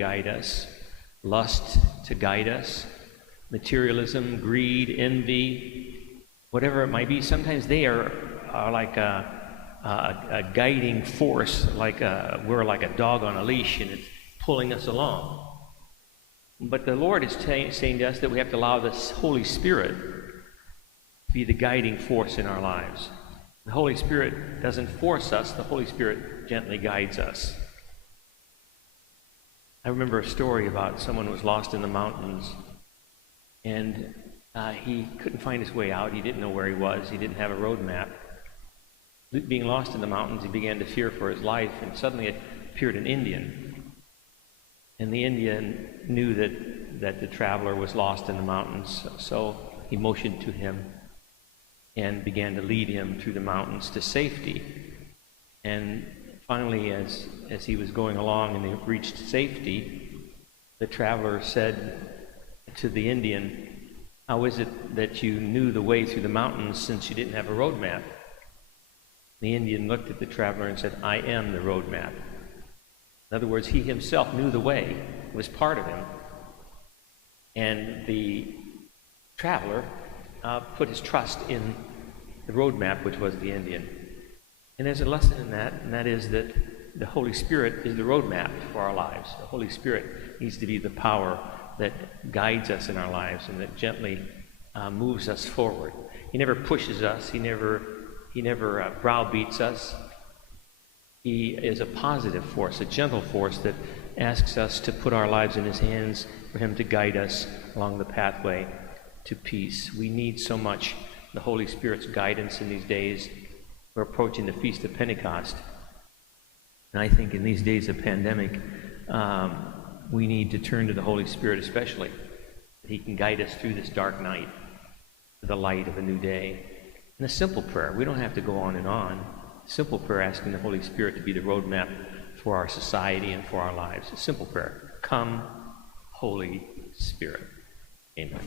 guide us, lust to guide us, materialism, greed, envy, whatever it might be. Sometimes they are like a guiding force, we're like a dog on a leash, and it's pulling us along. But the Lord is saying to us that we have to allow the Holy Spirit to be the guiding force in our lives. The Holy Spirit doesn't force us. The Holy Spirit gently guides us. I remember a story about someone who was lost in the mountains, and he couldn't find his way out. He didn't know where he was. He didn't have a road map. Being lost in the mountains, he began to fear for his life, and suddenly appeared an Indian. And the Indian knew that the traveler was lost in the mountains, so he motioned to him and began to lead him through the mountains to safety. And finally, as he was going along and they reached safety, the traveler said to the Indian, "How is it that you knew the way through the mountains since you didn't have a road map?" The Indian looked at the traveler and said, "I am the road map." In other words, he himself knew the way. It was part of him. And the traveler put his trust in the road map, which was the Indian. And there's a lesson in that, and that is that the Holy Spirit is the road map for our lives. The Holy Spirit needs to be the power that guides us in our lives and that gently moves us forward. He never pushes us. He never browbeats us. He is a positive force, a gentle force that asks us to put our lives in his hands for him to guide us along the pathway to peace. We need so much the Holy Spirit's guidance in these days. We're approaching the Feast of Pentecost. And I think in these days of pandemic, we need to turn to the Holy Spirit especially. He can guide us through this dark night to the light of a new day. And a simple prayer. We don't have to go on and on. Simple prayer asking the Holy Spirit to be the roadmap for our society and for our lives. A simple prayer. Come, Holy Spirit. Amen.